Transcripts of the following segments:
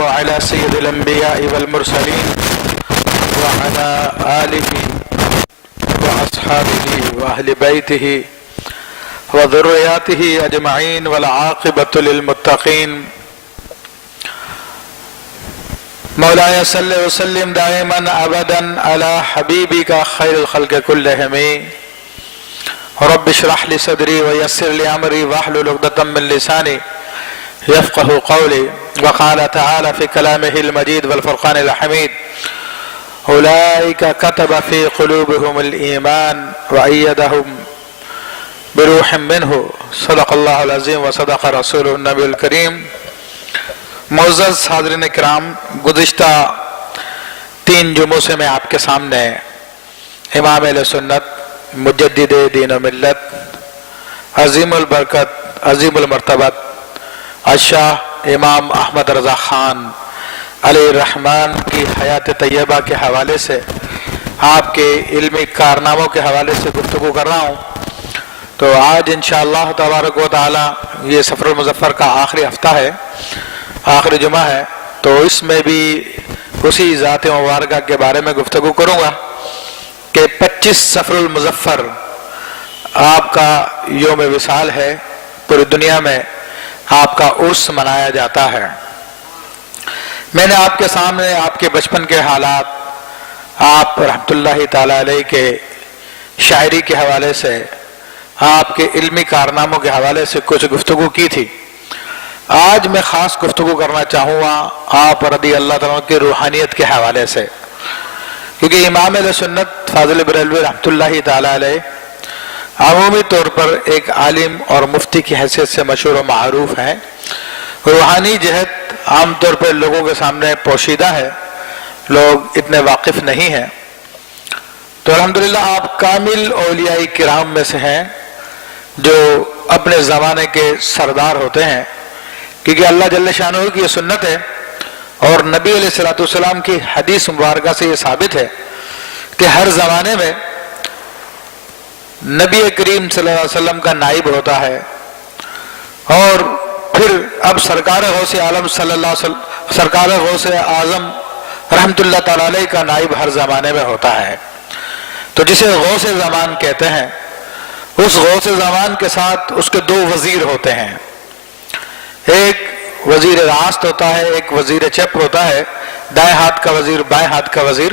على سيد الأنبياء والمرسلين وعلى آله وأصحابه وأهل بيته وذرياته أجمعين والعاقبة للمتقين مولاي صل وسلم دائما أبدا على حبيبك خير الخلق كلهم رب اشرح لي صدري ويسر لي أمري واحلل عقدة من لساني يفقه قولي. وقال تعالى في كلامه المجيد والفرقان الحميد أولئك كتب في قلوبهم الإيمان وأيدهم بروح منه صدق الله العظيم وصدق رسوله النبي الكريم. معزز حاضرین کرام، گزشتہ 3 جمعوں سے میں آپ کے سامنے امام اہل سنت مجدد دین و ملت عظیم البرکت عظیم المرتبت الشاہ امام احمد رضا خان علیہ الرحمن کی حیات طیبہ کے حوالے سے آپ کے علمی کارناموں کے حوالے سے گفتگو کر رہا ہوں. تو آج انشاءاللہ تبارک و تعالی یہ سفر المظفر کا آخری ہفتہ ہے، آخری جمعہ ہے، تو اس میں بھی اسی ذات مبارکہ کے بارے میں گفتگو کروں گا کہ 25 سفر المظفر آپ کا یوم وصال ہے. پوری دنیا میں آپ کا عرس منایا جاتا ہے. میں نے آپ کے سامنے آپ کے بچپن کے حالات، آپ رحمت اللہ تعالی علیہ کے شاعری کے حوالے سے، آپ کے علمی کارناموں کے حوالے سے کچھ گفتگو کی تھی. آج میں خاص گفتگو کرنا چاہوں گا آپ رضی اللہ تعالیٰ کی روحانیت کے حوالے سے، کیونکہ امام اہل سنت فاضل بریلوی رحمت اللہ تعالی علیہ عمومی طور پر ایک عالم اور مفتی کی حیثیت سے مشہور و معروف ہیں. روحانی جہت عام طور پر لوگوں کے سامنے پوشیدہ ہے، لوگ اتنے واقف نہیں ہیں. تو الحمدللہ آپ کامل اولیاء کرام میں سے ہیں جو اپنے زمانے کے سردار ہوتے ہیں، کیونکہ اللہ جل شانہ کی یہ سنت ہے اور نبی علیہ الصلوۃ والسلام کی حدیث مبارکہ سے یہ ثابت ہے کہ ہر زمانے میں نبی کریم صلی اللہ علیہ وسلم کا نائب ہوتا ہے، اور پھر اب سرکار غوث عالم صلی اللہ علیہ وسلم، سرکار غوث اعظم رحمت اللہ تعالی علیہ کا نائب ہر زمانے میں ہوتا ہے. تو جسے غوث زمان کہتے ہیں، اس غوث زمان کے ساتھ اس کے 2 وزیر ہوتے ہیں. ایک وزیر راست ہوتا ہے، ایک وزیر چپ ہوتا ہے، دائیں ہاتھ کا وزیر بائیں ہاتھ کا وزیر.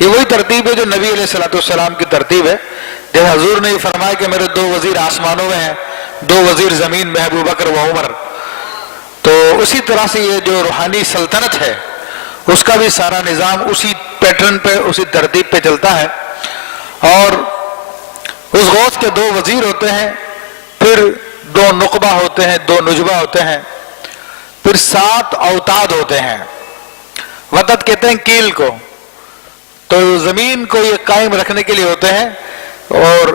یہ وہی ترتیب ہے جو نبی علیہ الصلوۃ والسلام کی ترتیب ہے. جب حضور نے فرمایا کہ میرے 2 وزیر آسمانوں میں ہیں، 2 وزیر زمین میں، ابو بکر و عمر، تو اسی طرح سے یہ جو روحانی سلطنت ہے اس کا بھی سارا نظام اسی پیٹرن پہ، اسی ترتیب پہ چلتا ہے. اور اس غوث کے 2 وزیر ہوتے ہیں، پھر 2 نقبہ ہوتے ہیں، 2 نجبہ ہوتے ہیں، پھر 7 اوتاد ہوتے ہیں. وتد کہتے ہیں کیل کو. تو زمین کو یہ قائم رکھنے کے لیے ہوتے ہیں، اور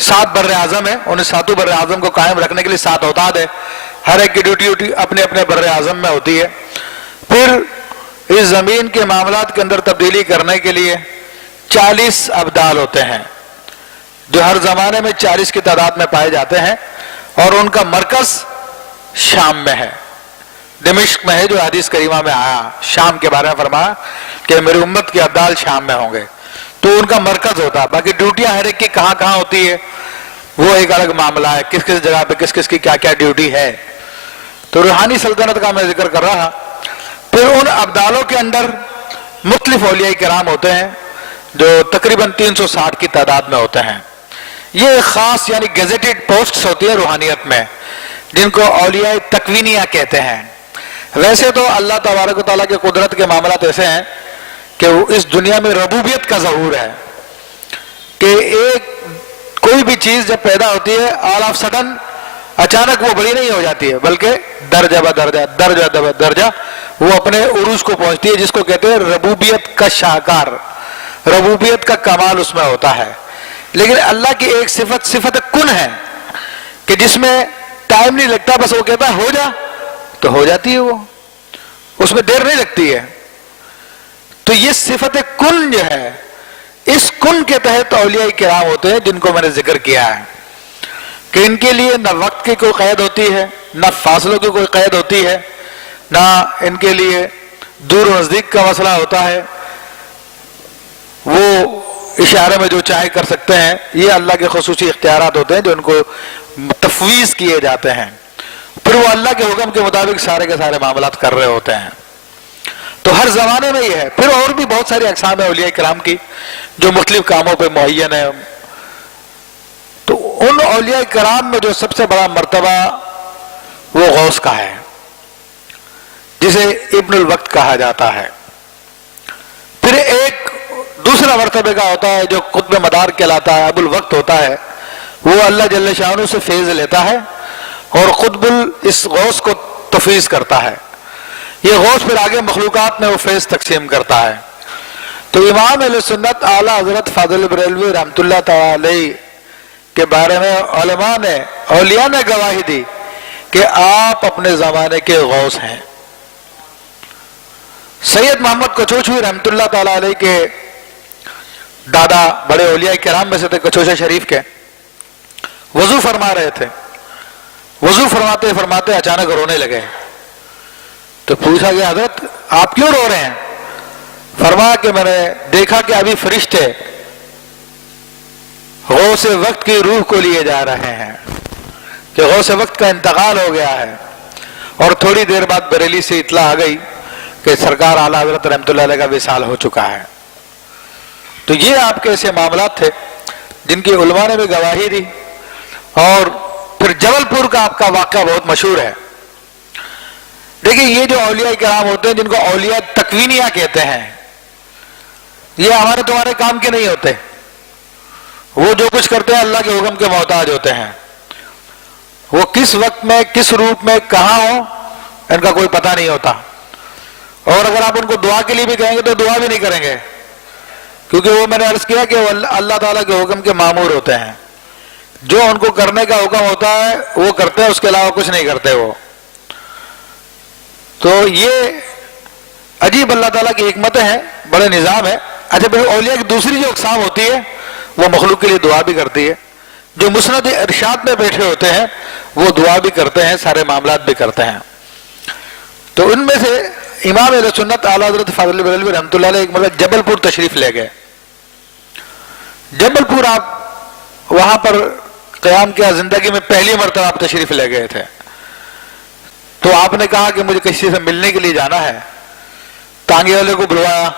7 بر اعظم ہیں، ان 7 بر اعظم کو قائم رکھنے کے لیے 7 اوتاد ہے. ہر ایک کی ڈیوٹی اپنے اپنے بر اعظم میں ہوتی ہے. پھر اس زمین کے معاملات کے اندر تبدیلی کرنے کے لیے 40 ابدال ہوتے ہیں جو ہر زمانے میں 40 کی تعداد میں پائے جاتے ہیں، اور ان کا مرکز شام میں ہے، دمشق میں ہے، جو حدیث کریمہ میں آیا. شام کے بارے میں فرمایا کہ میری امت کے ابدال شام میں ہوں گے. تو ان کا مرکز ہوتا ہے. باقی ڈیوٹیاں ہر ایک کی کہاں کہاں ہوتی ہے وہ ایک الگ معاملہ ہے، کس کس جگہ پہ کس کس کی کیا کیا ڈیوٹی ہے. تو روحانی سلطنت کا میں ذکر کر رہا. پھر ان ابدالوں کے اندر مختلف اولیاء کرام ہوتے ہیں جو تقریباً 360 کی تعداد میں ہوتے ہیں. یہ خاص یعنی گیزیٹڈ پوسٹس ہوتی ہیں روحانیت میں، جن کو اولیاء تکوینیہ کہتے ہیں. ویسے تو اللہ تبارک و تعالیٰ کے قدرت کے معاملات ایسے ہیں کہ اس دنیا میں ربوبیت کا ظہور ہے کہ ایک کوئی بھی چیز جب پیدا ہوتی ہے آل آف سڈن اچانک وہ بڑی نہیں ہو جاتی ہے، بلکہ درجہ بدرجہ درجہ بدرجہ وہ اپنے عروج کو پہنچتی ہے، جس کو کہتے ہیں ربوبیت کا شاہکار، ربوبیت کا کمال اس میں ہوتا ہے. لیکن اللہ کی ایک صفت کن ہے کہ جس میں ٹائم نہیں لگتا، بس وہ کہتا ہے ہو جا تو ہو جاتی ہے، وہ اس میں دیر نہیں لگتی ہے. تو یہ صفت کن جو ہے، اس کن کے تحت اولیاء کرام ہوتے ہیں جن کو میں نے ذکر کیا ہے کہ ان کے لیے نہ وقت کی کوئی قید ہوتی ہے، نہ فاصلوں کی کوئی قید ہوتی ہے، نہ ان کے لیے دور و نزدیک کا مسئلہ ہوتا ہے وہ اشارے میں جو چاہے کر سکتے ہیں، یہ اللہ کے خصوصی اختیارات ہوتے ہیں جو ان کو تفویض کیے جاتے ہیں، پھر وہ اللہ کے حکم کے مطابق سارے کے سارے معاملات کر رہے ہوتے ہیں۔ تو ہر زمانے میں یہ ہے۔ پھر اور بھی بہت ساری اقسام ہیں اولیاء کرام کی جو مختلف کاموں پہ معین ہیں۔ تو ان اولیاء کرام میں جو سب سے بڑا مرتبہ وہ غوث کا ہے، جسے ابن الوقت کہا جاتا ہے۔ پھر ایک دوسرا مرتبہ کا ہوتا ہے جو قطب مدار کہلاتا ہے، ابو الوقت ہوتا ہے، وہ اللہ جل شانہ سے فیض لیتا ہے اور قطب اس غوث کو تفویض کرتا ہے۔ یہ غوث پھر آگے مخلوقات میں وہ فیض تقسیم کرتا ہے۔ تو امام اہل سنت اعلیٰ حضرت فاضل بریلوی رحمۃ اللہ تعالی علیہ کے بارے میں علماء نے، اولیاء نے گواہی دی کہ آپ اپنے زمانے کے غوث ہیں۔ سید محمد کچوچوی رحمۃ اللہ تعالی علیہ کے دادا بڑے اولیاء کرام میں سے تھے، کچوچا شریف کے، وضو فرما رہے تھے۔ وضو فرماتے فرماتے اچانک رونے لگے۔ تو پوچھا گیا حضرت آپ کیوں رو رہے ہیں؟ فرمایا کہ میں نے دیکھا کہ ابھی فرشتے غوث وقت کی روح کو لیے جا رہے ہیں، کہ غوث وقت کا انتقال ہو گیا ہے، اور تھوڑی دیر بعد بریلی سے اطلاع آ گئی کہ سرکار اعلیٰ حضرت رحمۃ اللہ علیہ کا وصال ہو چکا ہے۔ تو یہ آپ کے ایسے معاملات تھے جن کی علماء نے بھی گواہی دی۔ اور پھر جبل پور کا آپ کا واقعہ بہت مشہور ہے۔ دیکھیں یہ جو اولیاء کرام ہوتے ہیں جن کو اولیاء تکوینیہ کہتے ہیں، یہ ہمارے تمہارے کام کے نہیں ہوتے، وہ جو کچھ کرتے ہیں اللہ کے حکم کے محتاج ہوتے ہیں۔ وہ کس وقت میں کس روپ میں کہاں ہو ان کا کوئی پتہ نہیں ہوتا، اور اگر آپ ان کو دعا کے لیے بھی کہیں گے تو دعا بھی نہیں کریں گے، کیونکہ وہ میں نے عرض کیا کہ وہ اللہ تعالیٰ کے حکم کے مامور ہوتے ہیں۔ جو ان کو کرنے کا حکم ہوتا ہے وہ کرتے ہیں، اس کے علاوہ کچھ نہیں کرتے وہ۔ تو یہ عجیب اللہ تعالیٰ کی حکمتیں ہیں، بڑے نظام ہے۔ اچھا پھر اولیاء کی دوسری جو اقسام ہوتی ہے وہ مخلوق کے لیے دعا بھی کرتی ہے، جو مسند ارشاد میں بیٹھے ہوتے ہیں وہ دعا بھی کرتے ہیں، سارے معاملات بھی کرتے ہیں۔ تو ان میں سے امام اہل سنت اعلیٰ حضرت فاضل بریلوی رحمۃ اللہ علیہ ایک مرتبہ جبل پور تشریف لے گئے۔ جبل پور آپ وہاں پر قیام کیا، زندگی میں پہلی مرتبہ آپ تشریف لے گئے تھے۔ تو آپ نے کہا کہ مجھے کسی سے ملنے کے لیے جانا ہے، تانگے والے کو بلوایا،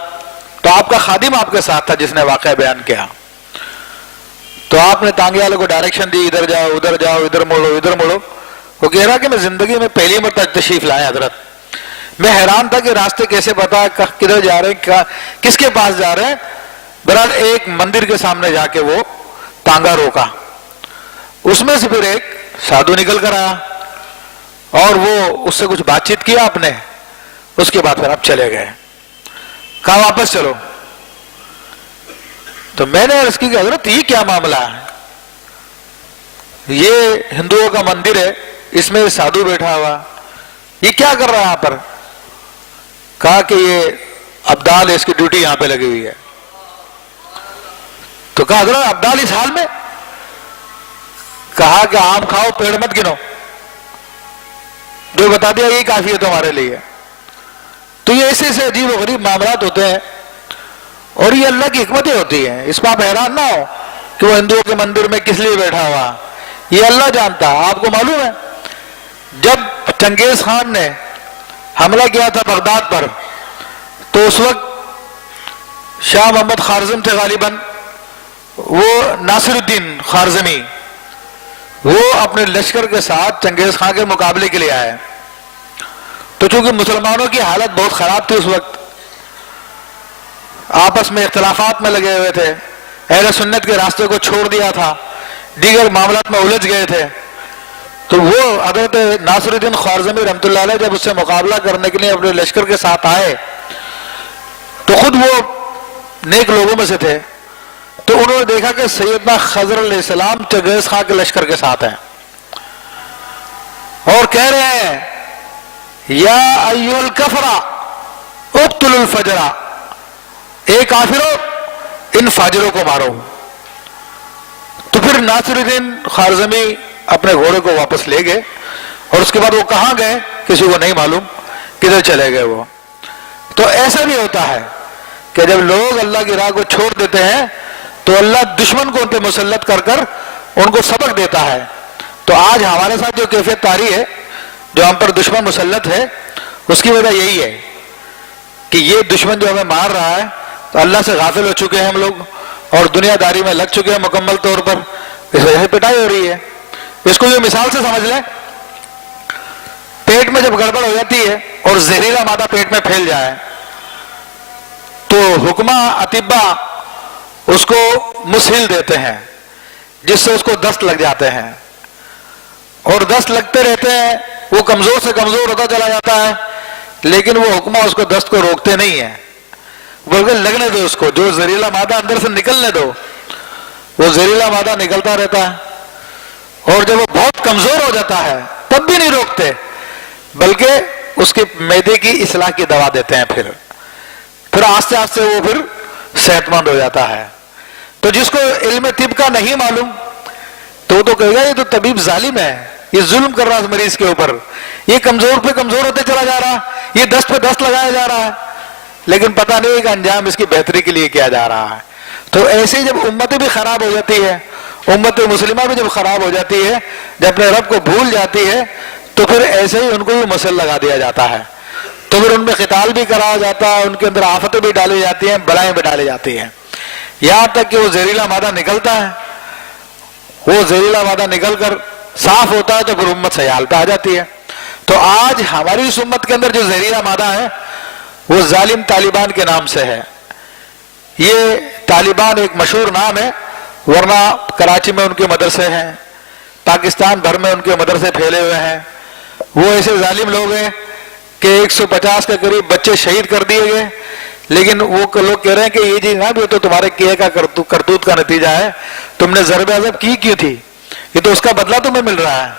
تو آپ کا خادم آپ کے ساتھ تھا جس نے واقعہ بیان کیا۔ تو آپ نے تانگے والے کو ڈائریکشن دی، ادھر جاؤ ادھر جاؤ، ادھر مڑو ادھر مڑو۔ وہ کہہ رہا کہ میں زندگی میں پہلی مرتبہ تشریف لائے حضرت، میں حیران تھا کہ راستے کیسے پتا، کدھر جا رہے ہیں، کس کے پاس جا رہے ہیں۔ بہرحال ایک مندر کے سامنے جا کے وہ تانگا روکا، اس میں سے پھر ایک سادھو نکل کر آیا اور وہ اس سے کچھ بات چیت کیا آپ نے، اس کے بعد پھر آپ چلے گئے، کہا واپس چلو۔ تو میں نے عرض کی کہ حضرت یہ کیا معاملہ ہے، یہ ہندوؤں کا مندر ہے، اس میں سادھو بیٹھا ہوا، یہ کیا کر رہا ہے یہاں پر؟ کہا کہ یہ ابدال ہے، اس کی ڈیوٹی یہاں پہ لگی ہوئی ہے۔ تو کہا حضرت ابدال اس حال میں؟ کہا کہ آم کھاؤ پیڑ مت گنو، جو بتا دیا یہی کافی ہے تمہارے لیے۔ تو یہ ایسے ایسے عجیب و غریب معاملات ہوتے ہیں، اور یہ اللہ کی حکمتیں ہوتی ہیں۔ اس پر آپ حیران نہ ہو کہ وہ ہندوؤں کے مندر میں کس لیے بیٹھا ہوا، یہ اللہ جانتا۔ آپ کو معلوم ہے جب چنگیز خان نے حملہ کیا تھا بغداد پر، تو اس وقت شاہ محمد خارزم تھے غالباً، وہ ناصر الدین خارزمی، وہ اپنے لشکر کے ساتھ چنگیز خان کے مقابلے کے لیے آئے۔ تو چونکہ مسلمانوں کی حالت بہت خراب تھی اس وقت، آپس میں اختلافات میں لگے ہوئے تھے، اہل سنت کے راستے کو چھوڑ دیا تھا، دیگر معاملات میں الجھ گئے تھے۔ تو وہ حضرت ناصر الدین خوارزمی رحمۃ اللہ علیہ جب اس سے مقابلہ کرنے کے لیے اپنے لشکر کے ساتھ آئے، تو خود وہ نیک لوگوں میں سے تھے، تو انہوں نے دیکھا کہ سیدنا خضر علیہ السلام چنگیز خان کے لشکر کے ساتھ ہیں، اور کہہ رہے ہیں یا ایھا الکفرہ اقتلوا الفجرہ، اے کافرو ان فاجروں کو مارو۔ تو پھر ناصر الدین خوارزمی اپنے گھوڑے کو واپس لے گئے، اور اس کے بعد وہ کہاں گئے کسی کو نہیں معلوم، کدھر چلے گئے وہ۔ تو ایسا بھی ہوتا ہے کہ جب لوگ اللہ کی راہ کو چھوڑ دیتے ہیں تو اللہ دشمن کو ان پہ مسلط کر کر ان کو سبق دیتا ہے. تو آج ہمارے ساتھ جو کیفیت طاری ہے، جو ہم پر دشمن مسلط ہے، اس کی وجہ یہی ہے کہ یہ دشمن جو ہمیں مار رہا ہے تو اللہ سے غافل ہو چکے ہیں ہم لوگ، اور دنیا داری میں لگ چکے ہیں مکمل طور پر. اس وجہ سے پٹائی ہو رہی ہے. اس کو یہ مثال سے سمجھ لیں، پیٹ میں جب گڑبڑ ہو جاتی ہے اور زہریلا مادہ پیٹ میں پھیل جائے تو حکمہ اطباء اس کو مسہل دیتے ہیں، جس سے اس کو دست لگ جاتے ہیں، اور دست لگتے رہتے ہیں، وہ کمزور سے کمزور ہوتا چلا جاتا ہے، لیکن وہ حکمہ اس کو دست کو روکتے نہیں ہیں، بلکہ لگنے دو اس کو، جو زہریلا مادہ اندر سے نکلنے دو. وہ زہریلا مادہ نکلتا رہتا ہے، اور جب وہ بہت کمزور ہو جاتا ہے تب بھی نہیں روکتے، بلکہ اس کے معدے کی اصلاح کی دوا دیتے ہیں. پھر آہستہ آہستہ وہ پھر صحت مند ہو جاتا ہے. تو جس کو علم طب کا نہیں معلوم تو وہ تو کہے گا یہ تو طبیب ظالم ہے، یہ ظلم کر رہا ہے مریض کے اوپر، یہ کمزور پہ کمزور ہوتے چلا جا رہا، یہ دست پہ دست لگایا جا رہا ہے، لیکن پتہ نہیں کہ انجام اس کی بہتری کے لیے کیا جا رہا ہے. تو ایسے جب امتیں بھی خراب ہو جاتی ہے، امت مسلمہ بھی جب خراب ہو جاتی ہے، جب اپنے رب کو بھول جاتی ہے، تو پھر ایسے ہی ان کو بھی مسل لگا دیا جاتا ہے. تو پھر ان میں قتال بھی کرایا جاتا ہے، ان کے اندر آفتیں بھی ڈالی جاتی ہیں، بلائیں بھی ڈالی جاتی ہیں، یہاں تک کہ وہ زہریلا مادہ نکلتا ہے. وہ زہریلا مادہ نکل کر صاف ہوتا ہے تو پھر امت سیال پہ آ جاتی ہے. تو آج ہماری اس امت کے اندر جو زہریلا مادہ ہے وہ ظالم طالبان کے نام سے ہے. یہ طالبان ایک مشہور نام ہے، ورنہ کراچی میں ان کے مدرسے ہیں، پاکستان بھر میں ان کے مدرسے پھیلے ہوئے ہیں. وہ ایسے ظالم لوگ ہیں کہ 150 کے قریب بچے شہید کر دیے گئے، لیکن وہ لوگ کہہ رہے ہیں کہ یہ جی نا بھی تو تمہارے کیے کا کرتوت کا نتیجہ ہے، تم نے ضرب عضب کی کیوں تھی، یہ تو اس کا بدلہ تمہیں مل رہا ہے.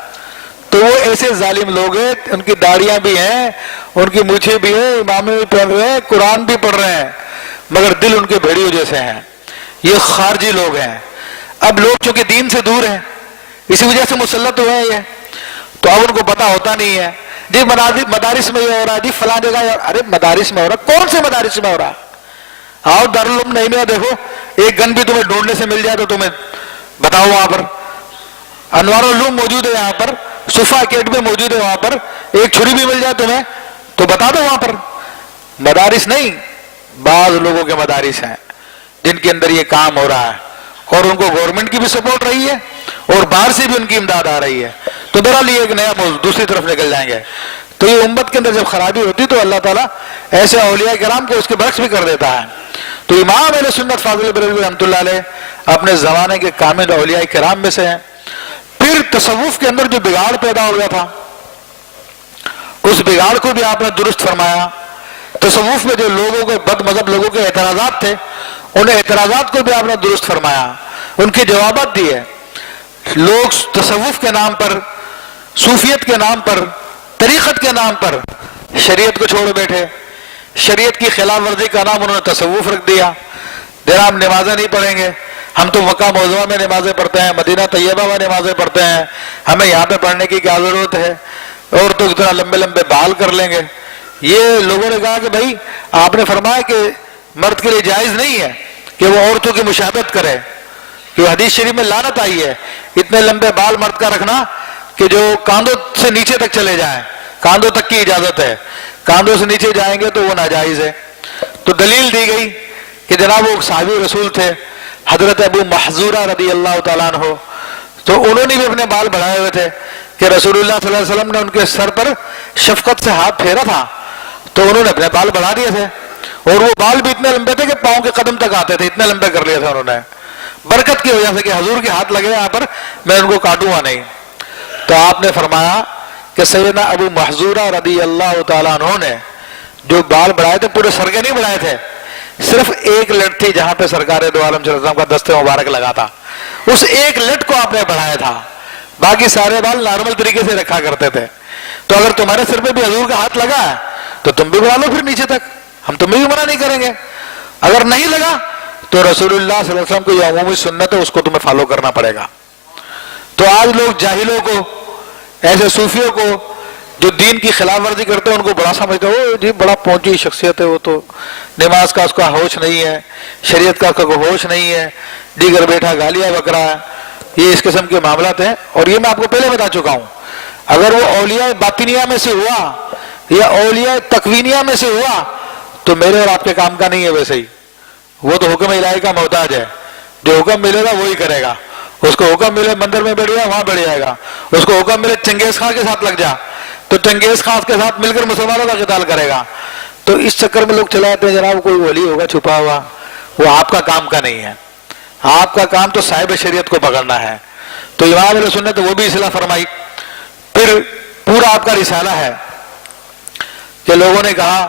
تو وہ ایسے ظالم لوگ ہیں، ان کی داڑیاں بھی ہیں، ان کی مونچھیں بھی ہیں، امامے بھی پہن رہے ہیں، قرآن بھی پڑھ رہے ہیں، مگر دل ان کے بھیڑیوں جیسے ہیں. یہ خارجی لوگ ہیں. اب لوگ چونکہ دین سے دور ہیں، اسی وجہ سے مسلط ہوئے ہیں یہ، تو اب ان کو پتہ ہوتا نہیں ہے. جی مدارس میں یہ ہو رہا ہے، جی فلاں جگہ، ارے مدارس میں ہو رہا، کون سے مدارس میں ہو رہا؟ آؤ دارالعلوم نہیں میں دیکھو، ایک گن بھی تمہیں ڈھونڈنے سے مل جائے تو تمہیں بتاؤ. وہاں پر انوار العلوم موجود ہے، یہاں پر صفا اکیڈمی موجود ہے، وہاں پر ایک چھری بھی مل جائے تمہیں تو بتا دو. وہاں پر مدارس نہیں، بعض لوگوں کے مدارس ہیں جن کے اندر یہ کام ہو رہا ہے، اور ان کو گورنمنٹ کی بھی سپورٹ رہی ہے اور باہر سے بھی ان کی امداد آ رہی ہے. تو بہرحال یہ ایک نیا موضوع، دوسری طرف نکل جائیں گے. تو یہ امت کے اندر جب خرابی ہوتی تو اللہ تعالیٰ ایسے اولیاء کرام کو اس کے برعکس بھی کر دیتا ہے. تو امام اہل سنت فاضل بریلوی رحمۃ اللہ علیہ اپنے زمانے کے کامل اولیاء کرام میں سے ہیں. پھر تصوف کے اندر جو بگاڑ پیدا ہو گیا تھا، اس بگاڑ کو بھی آپ نے درست فرمایا. تصوف میں جو لوگوں کے بد مذہب لوگوں کے اعتراضات تھے، ان اعتراضات کو بھی آپ نے درست فرمایا، ان کے جوابات دیے. لوگ تصوف کے نام پر، صوفیت کے نام پر، طریقت کے نام پر شریعت کو چھوڑ بیٹھے. شریعت کی خلاف ورزی کا نام انہوں نے تصوف رکھ دیا. جناب نمازیں نہیں پڑھیں گے، ہم تو مکہ معظمہ میں نمازیں پڑھتے ہیں، مدینہ طیبہ میں نمازیں پڑھتے ہیں، ہمیں یہاں پہ پڑھنے کی کیا ضرورت ہے، اور تو اتنا لمبے لمبے بال کر لیں گے. یہ لوگوں نے کہا کہ بھائی آپ نے فرمایا کہ مرد کے لیے جائز نہیں ہے کہ وہ عورتوں کی مشابہت کرے، کہ حدیث شریف میں لعنت آئی ہے اتنے لمبے بال مرد کا رکھنا کہ جو کاندھوں سے نیچے تک چلے جائیں. کاندھوں تک کی اجازت ہے، کاندھوں سے نیچے جائیں گے تو وہ ناجائز ہے. تو دلیل دی گئی کہ جناب وہ صحابی رسول تھے حضرت ابو محذورہ رضی اللہ تعالیٰ عنہ، تو انہوں نے بھی اپنے بال بڑھائے ہوئے تھے کہ رسول اللہ صلی اللہ علیہ وسلم نے ان کے سر پر شفقت سے ہاتھ پھیرا تھا تو انہوں نے اپنے بال بڑھا دیے تھے، اور وہ بال بھی اتنے لمبے تھے کہ پاؤں کے قدم تک آتے تھے، اتنے لمبے کر لیے تھے انہوں نے، برکت کی وجہ سے کہ حضور کے ہاتھ لگے یہاں پر، میں ان کو کاٹوں گا نہیں. تو آپ نے فرمایا کہ سیدنا ابو محذورہ رضی اللہ تعالیٰ عنہ نے جو بال بڑھائے تھے، پورے سر کے نہیں بڑھائے تھے، صرف ایک لٹ تھی جہاں پہ سرکار دو عالم صلی اللہ علیہ وسلم کا دست مبارک لگا تھا، اس ایک لٹ کو آپ نے بڑھایا تھا، باقی سارے بال نارمل طریقے سے رکھا کرتے تھے. تو اگر تمہارے سر پہ بھی حضور کا ہاتھ لگا ہے تو تم بھی بڑھا لو پھر نیچے تک، ہم تمہیں بھی منع نہیں کریں گے. اگر نہیں لگا تو رسول اللہ صلی اللہ علیہ وسلم کو یہ عمومی سنت ہے، اس کو تمہیں فالو کرنا پڑے گا. تو آج لوگ جاہلوں کو، ایسے صوفیوں کو، جو دین کی خلاف ورزی کرتے ہیں ان کو بڑا سمجھتے ہیں، جی بڑا پہنچی شخصیت ہے، وہ تو نماز کا اس کا ہوش نہیں ہے، شریعت کا کوئی ہوش نہیں ہے، دیگر بیٹھا گالیاں بک رہا ہے، یہ اس قسم کے معاملات ہیں۔ اور یہ میں آپ کو پہلے بتا چکا ہوں، اگر وہ اولیاء باطنیہ میں سے ہوا یا اولیاء تکوینیہ میں سے ہوا تو میرے اور آپ کے کام کا نہیں ہے۔ ویسے ہی وہ تو حکم الہی کا محتاج ہے، جو حکم ملے گا وہی کرے گا۔ اس کو حکم ملے مندر میں بیٹھ گیا وہاں بیٹھ جائے گا، اس کو حکم ملے چنگیز خان کے ساتھ لگ جا تو چنگیز خان کے ساتھ مل کر مسلمانوں کا قتال کرے گا۔ تو اس چکر میں لوگ چلے جاتے ہیں جناب کوئی ولی ہوگا چھپا ہوا، وہ آپ کا کام کا نہیں ہے۔ آپ کا کام تو صاحب شریعت کو پکڑنا ہے۔ تو امام اہل سنت وہ بھی اصلاح فرمائی۔ پھر پورا آپ کا رسالہ ہے کہ لوگوں نے کہا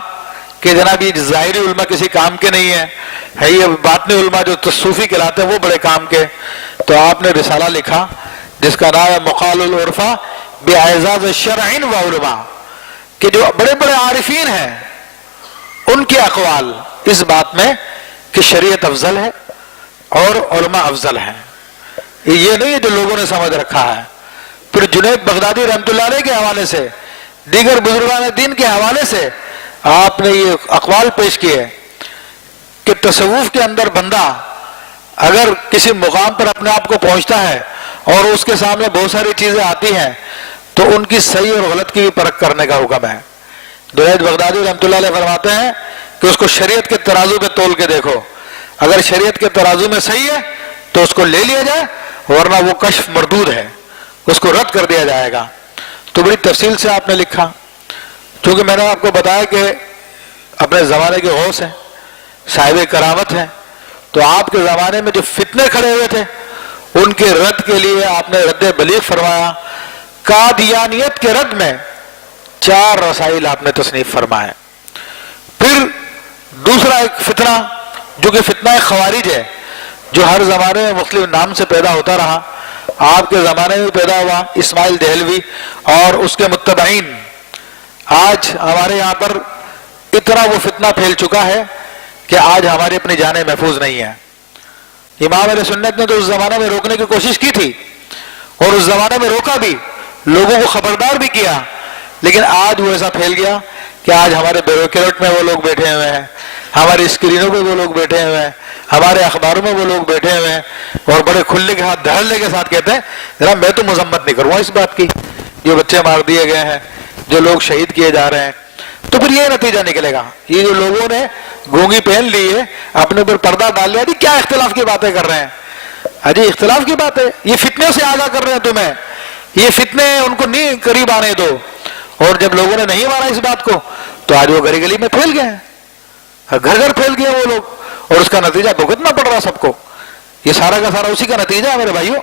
کہ جناب یہ ظاہری علماء کسی کام کے نہیں ہے، یہ باطنی علماء جو صوفی کہلاتے ہیں وہ بڑے کام کے۔ تو آپ نے رسالہ لکھا جس کا نام ہے مقال العرفا باعزاز شرع و علماء، کہ جو بڑے بڑے عارفین ہیں ان کے اقوال اس بات میں کہ شریعت افضل ہے اور علماء افضل ہیں، یہ نہیں ہے جو لوگوں نے سمجھ رکھا ہے۔ پھر جنید بغدادی رحمۃ اللہ علیہ کے حوالے سے، دیگر بزرگان دین کے حوالے سے آپ نے یہ اقوال پیش کیے کہ تصوف کے اندر بندہ اگر کسی مقام پر اپنے آپ کو پہنچتا ہے اور اس کے سامنے بہت ساری چیزیں آتی ہیں تو ان کی صحیح اور غلط کی بھی پرکھ کرنے کا حکم ہے۔ جنید بغدادی رحمۃ اللہ علیہ فرماتے ہیں کہ اس کو شریعت کے ترازو پہ تول کے دیکھو، اگر شریعت کے ترازو میں صحیح ہے تو اس کو لے لیا جائے، ورنہ وہ کشف مردود ہے، اس کو رد کر دیا جائے گا۔ تو بڑی تفصیل سے آپ نے لکھا، چونکہ میں نے آپ کو بتایا کہ اپنے زمانے کے غوث ہیں، صاحب کرامت ہیں، تو آپ کے زمانے میں جو فتنے کھڑے ہوئے تھے ان کے رد کے لیے آپ نے رد بلیغ فرمایا۔ قادیانیت کے رد میں 4 رسائل آپ نے تصنیف فرمائے۔ پھر دوسرا ایک فتنہ جو کہ فتنہ خوارج ہے، جو ہر زمانے میں مختلف نام سے پیدا ہوتا رہا، آپ کے زمانے میں پیدا ہوا، اسماعیل دہلوی اور اس کے متبعین۔ آج ہمارے یہاں پر اتنا وہ فتنہ پھیل چکا ہے کہ آج ہماری اپنی جانیں محفوظ نہیں ہیں۔ امام اہل سنت نے تو اس زمانے میں روکنے کی کوشش کی تھی اور اس زمانے میں روکا بھی، لوگوں کو خبردار بھی کیا، لیکن آج وہ ایسا پھیل گیا کہ آج ہمارے بیوروکریٹ میں وہ لوگ بیٹھے ہوئے ہیں، ہماری اسکرینوں پہ وہ لوگ بیٹھے ہوئے ہیں، ہمارے اخباروں میں وہ لوگ بیٹھے ہوئے ہیں اور بڑے کھلے کے ہاتھ دھڑلے کے ساتھ کہتے ہیں جناب میں تو مذمت نہیں کروں اس بات کی، جو بچے مار دیے گئے ہیں، جو لوگ شہید کیے جا رہے ہیں۔ تو پھر یہ نتیجہ نکلے گا، یہ جو لوگوں نے گونگی پہن لی ہے، اپنے اوپر پردہ ڈال لیا، کیا اختلاف کی باتیں کر رہے ہیں؟ اجی اختلاف کی بات ہے، یہ فتنے سے آگاہ کر رہے ہیں تمہیں، یہ فتنے ان کو نہیں قریب آنے دو۔ اور جب لوگوں نے نہیں مانا اس بات کو تو آج وہ گلی گلی میں پھیل گئے ہیں، گھر گھر پھیل گئے وہ لوگ، اور اس کا نتیجہ بھگتنا پڑ رہا سب کو۔ یہ سارا کا سارا اسی کا نتیجہ ہے میرے بھائیوں۔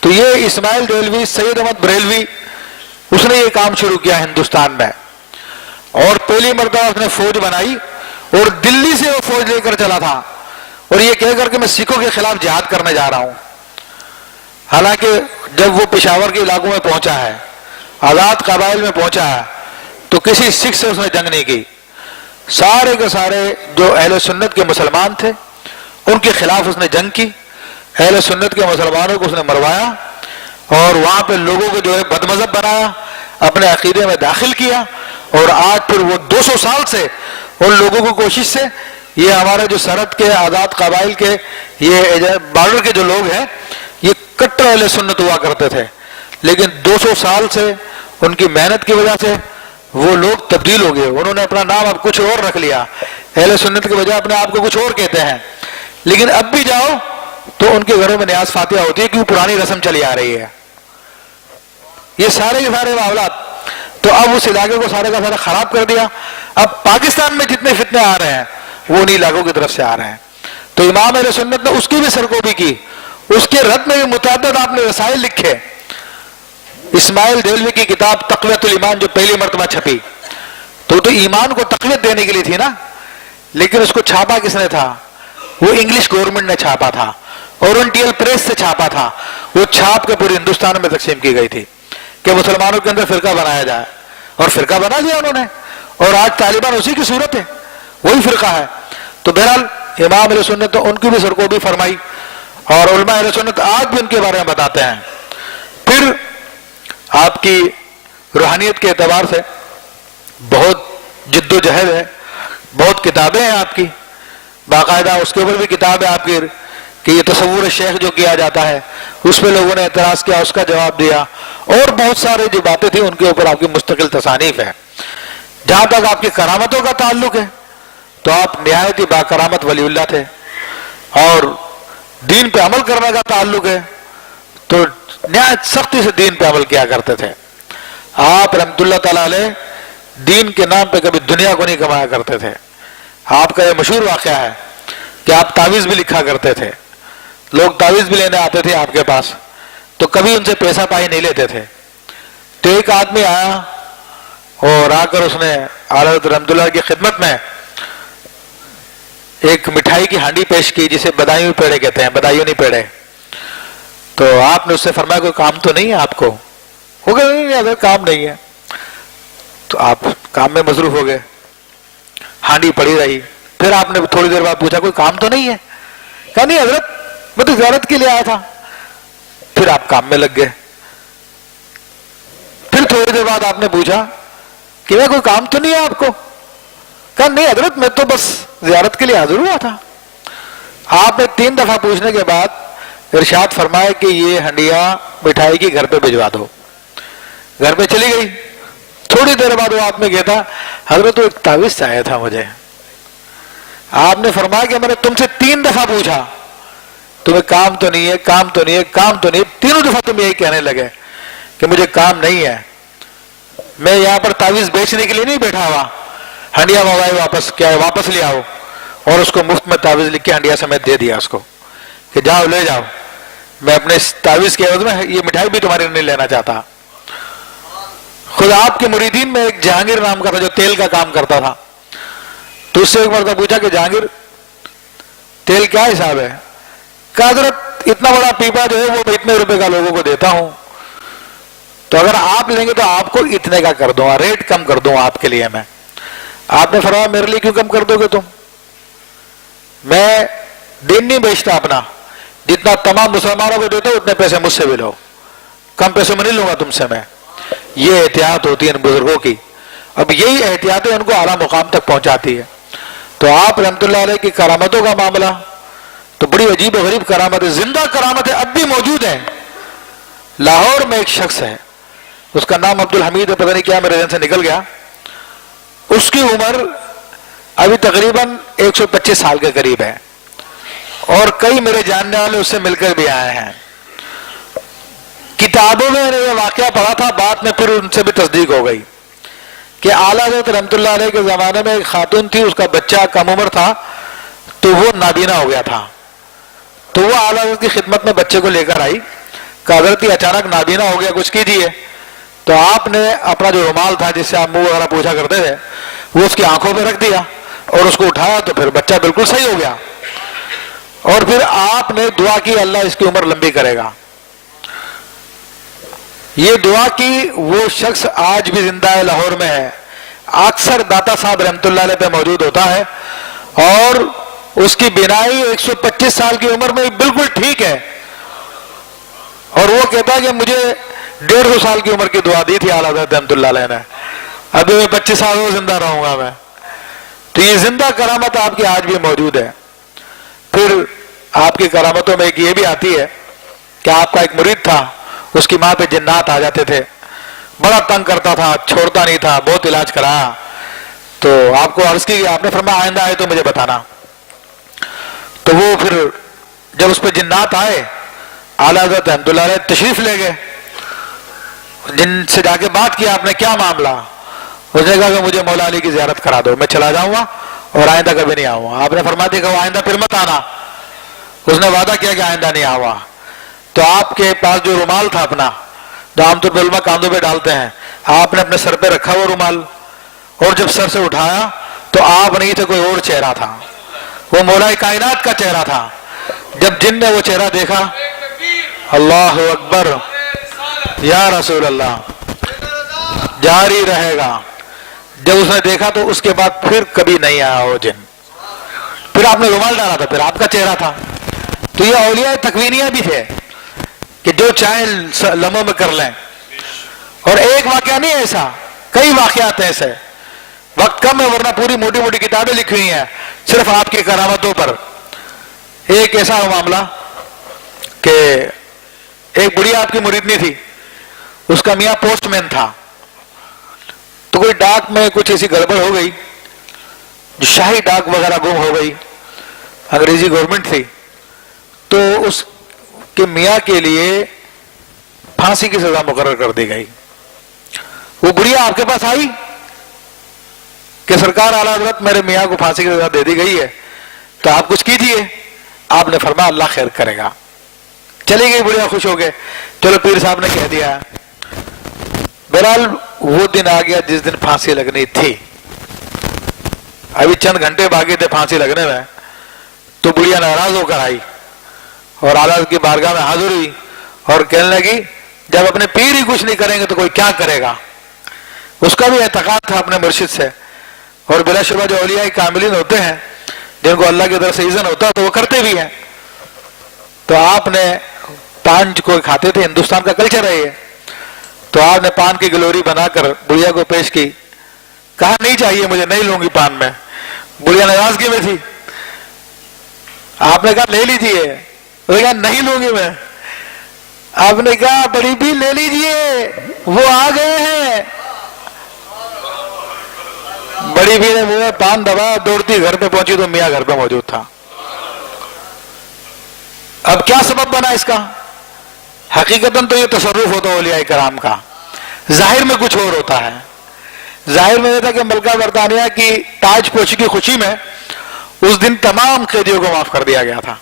تو یہ اسماعیل دہلوی، سید احمد بریلوی، اس نے یہ کام شروع کیا ہندوستان میں، اور پہلی مرتبہ اس نے فوج بنائی اور دلی سے وہ فوج لے کر چلا تھا اور یہ کہہ کر کہ میں سکھوں کے خلاف جہاد کرنے جا رہا ہوں۔ حالانکہ جب وہ پشاور کے علاقوں میں پہنچا ہے، آزاد قبائل میں پہنچا ہے، تو کسی سکھ سے اس نے جنگ نہیں کی، سارے کے سارے جو اہل سنت کے مسلمان تھے ان کے خلاف اس نے جنگ کی، اہل سنت کے مسلمانوں کو اس نے مروایا اور وہاں پہ لوگوں کو جو ہے بد مذہب بنایا، اپنے عقیدے میں داخل کیا۔ اور آج پھر وہ 200 سال سے ان لوگوں کو کوشش سے، یہ ہمارے جو سرحد کے آزاد قبائل کے یہ بارڈر کے جو لوگ ہیں یہ کٹر اہل سنت ہوا کرتے تھے، لیکن 200 سال سے ان کی محنت کی وجہ سے وہ لوگ تبدیل ہو گئے، انہوں نے اپنا نام اب کچھ اور رکھ لیا، اہل سنت کی وجہ اپنے آپ کو کچھ اور کہتے ہیں، لیکن اب بھی جاؤ تو ان کے گھروں میں نیاز فاتحہ ہوتی ہے کیونکہ پرانی رسم چلی آ رہی ہے۔ یہ سارے کے سارے معاملات تو اب اس علاقے کو سارے کا سارا خراب کر دیا۔ اب پاکستان میں جتنے فتنے آ رہے ہیں وہ انہی علاقوں کی طرف سے آ رہے ہیں۔ تو امام اہل سنت نے اس کی بھی سرکوبی کی، اس کے رد میں بھی متعدد آپ نے رسائل لکھے۔ اسماعیل دہلوی کی کتاب تقویت الایمان جو پہلی مرتبہ چھپی تو ایمان کو تقویت دینے کے لیے تھی نا، لیکن اس کو چھاپا کس نے تھا؟ وہ انگلش گورنمنٹ نے چھاپا تھا، اورینٹل پریس سے چھاپا تھا، وہ چھاپ کے پورے ہندوستان میں تقسیم کی گئی تھی کہ مسلمانوں کے اندر فرقہ بنایا جائے، اور فرقہ بنا دیا انہوں نے، اور آج طالبان اسی کی صورت ہے، وہی فرقہ ہے۔ تو بہرحال امام اہل سنت تو ان کی بھی سرکوبی فرمائی اور علماء اہل سنت آج بھی ان کے بارے میں بتاتے ہیں۔ پھر آپ کی روحانیت کے اعتبار سے بہت جد و جہد ہے، بہت کتابیں ہیں آپ کی، باقاعدہ اس کے اوپر بھی کتاب ہے آپ کی کہ یہ تصور شیخ جو کیا جاتا ہے، اس پہ لوگوں نے اعتراض کیا، اس کا جواب دیا، اور بہت سارے جو باتیں تھیں ان کے اوپر آپ کی مستقل تصانیف ہے۔ جہاں تک آپ کی کرامتوں کا تعلق ہے تو آپ نہایت ہی باکرامت ولی اللہ تھے، اور دین پہ عمل کرنے کا تعلق ہے تو نہایت سختی سے دین پہ عمل کیا کرتے تھے۔ آپ رحمت اللہ تعالی علیہ دین کے نام پہ کبھی دنیا کو نہیں کمایا کرتے تھے۔ آپ کا یہ مشہور واقعہ ہے کہ آپ تعویذ بھی لکھا کرتے تھے، لوگ تعویذ بھی لینے آتے تھے آپ کے پاس تو کبھی ان سے پیسہ پائی نہیں لیتے تھے۔ تو ایک آدمی آیا اور آ کر اس نے اعلیٰ حضرت رحمت اللہ کی خدمت میں ایک مٹھائی کی ہانڈی پیش کی جسے بدایوں پیڑے کہتے ہیں، بدایوں نہیں پیڑے۔ تو آپ نے اس سے فرمایا کوئی کام تو نہیں ہے آپ کو؟ ہو گیا نہیں حضرت کام نہیں ہے۔ تو آپ کام میں مصروف ہو گئے، ہانڈی پڑی رہی، پھر آپ نے تھوڑی دیر بعد پوچھا کوئی کام تو نہیں ہے؟ کہا نہیں حضرت میں تو زیارت کے لیے آیا تھا۔ پھر آپ کام میں لگ گئے، پھر تھوڑی دیر بعد آپ نے پوچھا کہ کوئی کام تو نہیں ہے آپ کو؟ کہا نہیں حضرت میں تو بس زیارت کے لیے حاضر ہوا تھا۔ آپ نے 3 دفعہ پوچھنے کے بعد ارشاد فرمایا کہ یہ ہنڈیاں مٹھائی کی گھر پہ بھجوا دو۔ گھر پہ چلی گئی، تھوڑی دیر بعد وہ آپ میں کہتا حضرت ایک تعویذ چاہیے تھا مجھے۔ آپ نے فرمایا کہ میں نے تم سے 3 دفعہ پوچھا تمہیں کام تو نہیں ہے، کام تو نہیں ہے، کام تو نہیں ہے، تینوں دفعہ تم یہی کہنے لگے کہ مجھے کام نہیں ہے۔ میں یہاں پر تعویذ بیچنے کے لیے نہیں بیٹھا ہوا، ہنڈیا منگائے واپس لے آؤ، اور اس کو مفت میں تعویذ لکھ کے ہنڈیا سمیت دے دیا اس کو کہ جاؤ لے جاؤ، میں اپنے اس تعویذ کے عوض میں یہ مٹھائی بھی تمہاری نہیں لینا چاہتا۔ خود آپ کے مریدین میں ایک جہانگیر نام کا تھا جو تیل کا کام کرتا تھا، تو اس سے ایک مرتبہ پوچھا کہ جہانگیر تیل کیا حساب ہے؟ کہ حضرت اتنا بڑا پیپا جو ہے وہ اتنے روپے کا لوگوں کو دیتا ہوں، تو اگر آپ لیں گے تو آپ کو اتنے کا کر دوں گا، ریٹ کم کر دوں آپ کے لیے میں۔ آپ نے فرمایا میرے لیے کیوں کم کر دو گے تم؟ میں دین نہیں بیچتا اپنا، جتنا تمام مسلمانوں کو دیتا ہوں اتنے پیسے مجھ سے بھی لو، کم پیسوں میں نہیں لوں گا تم سے میں۔ یہ احتیاط ہوتی ہے ان بزرگوں کی، اب یہی احتیاطیں ان کو اعلیٰ مقام تک پہنچاتی ہے۔ تو آپ رحمت اللہ علیہ کی کرامتوں کا معاملہ تو بڑی عجیب و غریب کرامت ہے، زندہ کرامت ہے، اب بھی موجود ہے۔ لاہور میں ایک شخص ہے، اس کا نام عبدالحمید ہے، پتہ نہیں کیا میرے ذہن سے نکل گیا۔ اس کی عمر ابھی تقریباً 125 سال کے قریب ہے، اور کئی میرے جاننے والے اس سے مل کر بھی آئے ہیں۔ کتابوں میں نے یہ واقعہ پڑھا تھا، بعد میں پھر ان سے بھی تصدیق ہو گئی کہ اعلیٰ حضرت رحمت اللہ علیہ کے زمانے میں ایک خاتون تھی، اس کا بچہ کم عمر تھا تو وہ نابینا ہو گیا تھا، تو وہ اعلیٰ حضرت کی خدمت میں بچے کو لے کر آئی کہ حضرت یہ اچانک نابینا ہو گیا، کچھ کیجیے۔ تو آپ نے اپنا جو رومال تھا جس سے آپ منہ وغیرہ پوچھا کرتے تھے وہ اس کی آنکھوں پہ رکھ دیا اور اس کو اٹھایا تو پھر بچہ بالکل صحیح ہو گیا، اور پھر آپ نے دعا کی اللہ اس کی عمر لمبی کرے گا۔ یہ دعا کی وہ شخص آج بھی زندہ ہے، لاہور میں ہے، اکثر داتا صاحب رحمت اللہ علیہ پہ موجود ہوتا ہے، اور اس کی بینائی 125 سال کی عمر میں بالکل ٹھیک ہے، اور وہ کہتا ہے کہ مجھے 150 سال کی عمر کی دعا دی تھی اعلیٰ حضرت رحمت اللہ علیہ نے، ابھی میں 25 سال میں زندہ رہوں گا میں۔ تو یہ زندہ کرامت آپ کی آج بھی موجود ہے۔ پھر آپ کی کرامتوں میں ایک یہ بھی آتی ہے کہ آپ کا ایک مرید تھا، اس کی ماں پہ جنات آ جاتے تھے، بڑا تنگ کرتا تھا، چھوڑتا نہیں تھا، بہت علاج کرایا، تو آپ کو عرض کی، آپ نے فرمایا آئندہ آئے تو مجھے بتانا۔ تو وہ پھر جب اس پہ جنات آئے اعلیٰ حضرت رحمت اللہ علیہ تشریف لے گئے، جن سے جا کے بات کیا آپ نے کیا معاملہ؟ اس نے کہا کہ مجھے مولا علی کی زیارت کرا دو، میں چلا جاؤں گا اور آئندہ کبھی نہیں آؤں گا۔ آپ نے فرما دیا کہ وہ آئندہ پھر مت آنا، اس نے وعدہ کیا کہ آئندہ نہیں آؤں گا۔ تو آپ کے پاس جو رومال تھا اپنا، جو عام طور پہ علماء کاندھوں پہ ڈالتے ہیں، آپ نے اپنے سر پہ رکھا وہ رومال، اور جب سر سے اٹھایا تو آپ نہیں تھے، کوئی اور چہرہ تھا، وہ مولا کائنات کا چہرہ تھا۔ جب جن نے وہ چہرہ دیکھا، اللہ اکبر یا رسول اللہ، جاری رہے گا۔ جب اس نے دیکھا تو اس کے بعد پھر کبھی نہیں آیا وہ جن، پھر آپ نے رومال ڈالا تھا، پھر آپ کا چہرہ تھا۔ تو یہ اولیاء تکوینیہ بھی تھے کہ جو چاہیں لمحوں میں کر لیں، اور ایک واقعہ نہیں ایسا، کئی واقعات ایسے. وقت کم ہے ورنہ پوری موٹی موٹی کتابیں لکھی ہوئی ہیں صرف آپ کی کرامتوں پر. ایک ایسا معاملہ کہ ایک بڑھیا آپ کی مریدنی تھی، اس کا میاں پوسٹ مین تھا، تو کوئی ڈاک میں کچھ ایسی گڑبڑ ہو گئی، جو شاہی ڈاک وغیرہ گم ہو گئی، انگریزی گورنمنٹ تھی، تو اس کے میاں کے لیے پھانسی کی سزا مقرر کر دی گئی. وہ بڑھیا آپ کے پاس آئی کہ سرکار اعلیٰ حضرت میرے میاں کو پھانسی کی سزا دے دی گئی ہے، تو آپ کچھ کیجیے. آپ نے فرمایا اللہ خیر کرے گا. چلی گئی بڑھیا، خوش ہو گئے. چلو پیر صاحب نے کہہ دیا. بہرحال وہ دن آ گیا جس دن پھانسی لگنی تھی، ابھی چند گھنٹے باقی تھے پھانسی لگنے میں. تو بڑھیا ناراض ہو کر آئی اور اعلیٰ کی بارگاہ میں حاضر ہوئی اور کہنے لگی جب اپنے پیر ہی کچھ نہیں کریں گے تو کوئی کیا کرے گا. اس کا بھی اعتقاد تھا اپنے مرشد سے، اور بلا شبہ جو اولیاء کاملین ہوتے ہیں جن کو اللہ کی طرف سے اذن ہوتا ہے تو وہ کرتے بھی ہیں. تو آپ نے پان کو کھاتے تھے، ہندوستان کا کلچر ہے یہ، تو آپ نے پان کی گلوری بنا کر بڑھیا کو پیش کی. کہا نہیں چاہیے مجھے، نہیں لوں گی پان میں. بڑھیا ناراضگی میں تھی. آپ نے کہا لے لیجیے، اس نے کہا نہیں لوں گی میں. آپ نے کہا بڑی بھی لے لیجیے، وہ آ گئے ہیں. بڑی بھی نے منہ میں پان دبایا، دوڑتی گھر پہ پہنچی تو میاں گھر پہ موجود تھا. اب کیا سبب بنا اس کا؟ حقیقتاً تو یہ تصرف ہوتا ہے اولیاء کرام کا، ظاہر میں کچھ اور ہوتا ہے. ظاہر میں یہ تھا کہ ملکہ برطانیہ کی تاج پوشی کی خوشی میں اس دن تمام قیدیوں کو معاف کر دیا گیا تھا،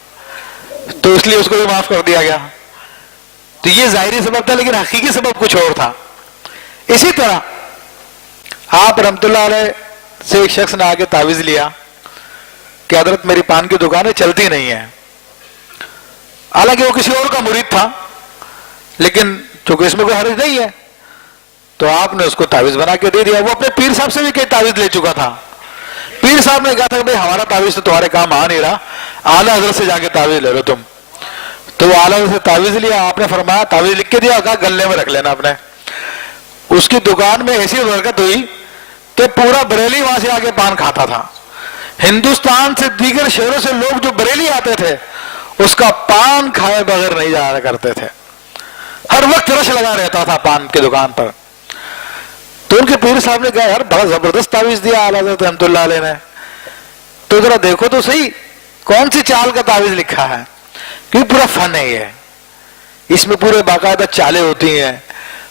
تو اس لیے اس کو بھی معاف کر دیا گیا. تو یہ ظاہری سبب تھا، لیکن حقیقی سبب کچھ اور تھا. اسی طرح آپ رحمت اللہ علیہ سے ایک شخص نے آگے تعویذ لیا کہ حضرت میری پان کی دکانیں چلتی نہیں ہیں. حالانکہ وہ کسی اور کا مرید تھا، لیکن چونکہ اس میں کوئی حرج نہیں ہے تو آپ نے اس کو تعویذ بنا کے دے دیا. وہ اپنے پیر صاحب سے بھی کئی تعویذ لے چکا تھا. پیر صاحب نے کہا تھا کہ بھائی ہمارا تعویذ تو تمہارے کام آ نہیں رہا، اعلیٰ حضرت سے جا کے تعویذ لے لو تم. تو وہ اعلیٰ حضرت سے تعویذ لیا. آپ نے فرمایا تعویذ لکھ کے دیا، کہا گلے میں رکھ لینا اپنے. اس کی دکان میں ایسی برکت ہوئی کہ پورا بریلی وہاں سے آگے پان کھاتا تھا. ہندوستان سے دیگر شہروں سے لوگ جو بریلی آتے تھے اس کا پان کھائے بغیر نہیں جایا کرتے تھے. ہر وقت رش لگا رہتا تھا پان کی دکان پر. تو ان کے پیر صاحب نے کہا یار بڑا زبردست تعویذ دیا اعلیٰ حضرت رحمت اللہ علیہ نے، تو ذرا دیکھو تو صحیح کون سی چال کا تعویذ لکھا ہے. کیونکہ پورا فن ہے یہ، اس میں پورے باقاعدہ چالیں ہوتی ہیں،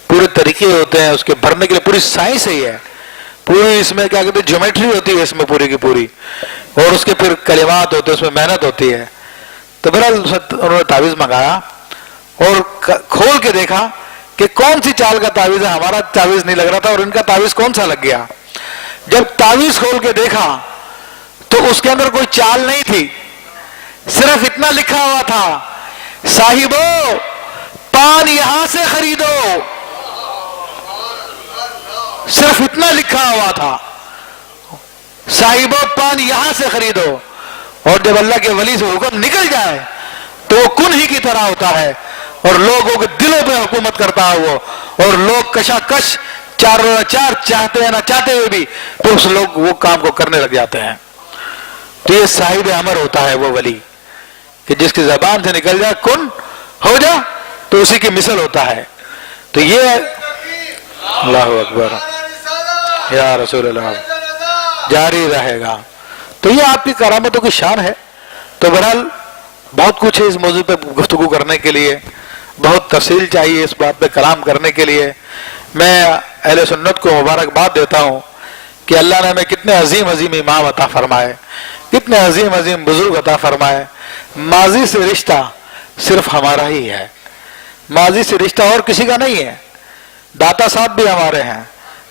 پورے طریقے ہوتے ہیں اس کے بھرنے کے لیے، پوری سائنس ہی ہے پوری. اس میں کیا کہتے ہیں جیومیٹری ہوتی ہے اس میں پوری کی پوری، اور اس کے پھر کلمات ہوتے ہیں، اس میں محنت ہوتی ہے. تو بہرحال انہوں نے تعویذ منگایا اور کھول کے دیکھا کہ کون سی چال کا تعویذ ہے. ہمارا تعویذ نہیں لگ رہا تھا اور ان کا تعویذ کون سا لگ گیا. جب تعویذ کھول کے دیکھا تو اس کے اندر کوئی چال نہیں تھی، صرف اتنا لکھا ہوا تھا صاحبو پان یہاں سے خریدو. صرف اتنا لکھا ہوا تھا صاحبو پان یہاں سے خریدو. اور جب اللہ کے ولی سے حکم نکل جائے تو وہ کن ہی کی طرح ہوتا ہے اور لوگوں کے دلوں پہ حکومت کرتا ہے وہ، اور لوگ کشاکش چاروں چار چاہتے ہیں نہ چاہتے ہوئے بھی تو اس لوگ وہ کام کو کرنے لگ جاتے ہیں. تو یہ صاحب امر ہوتا ہے وہ ولی کہ جس کی زبان سے نکل جائے کن ہو جا تو اسی کی مثل ہوتا ہے. تو یہ اللہ اکبر یا رسول اللہ جاری رہے گا. تو یہ آپ کی کرامتوں کی شان ہے. تو بہرحال بہت کچھ ہے اس موضوع پہ گفتگو کرنے کے لیے، بہت تفصیل چاہیے اس بات پہ کلام کرنے کے لیے. میں اہل سنت کو مبارکباد دیتا ہوں کہ اللہ نے ہمیں کتنے عظیم عظیم امام عطا فرمائے، کتنے عظیم عظیم بزرگ عطا فرمائے. ماضی سے رشتہ صرف ہمارا ہی ہے، ماضی سے رشتہ اور کسی کا نہیں ہے. داتا صاحب بھی ہمارے ہیں،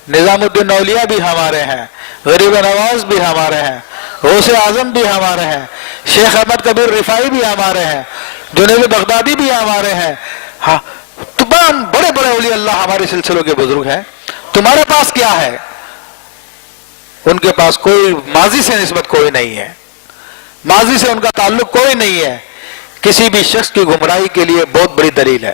نظام الدین اولیاء بھی ہمارے ہیں، غریب نواز بھی ہمارے ہیں، غوث اعظم بھی ہمارے ہیں، شیخ احمد کبیر رفاعی بھی ہمارے ہیں، جنید بغدادی بھی ہمارے ہیں. ہاں تمام بڑے بڑے اولیاء اللہ ہمارے سلسلوں کے بزرگ ہیں. تمہارے پاس کیا ہے؟ ان کے پاس کوئی ماضی سے نسبت کوئی نہیں ہے، ماضی سے ان کا تعلق کوئی نہیں ہے. کسی بھی شخص کی گمراہی کے لیے بہت بڑی دلیل ہے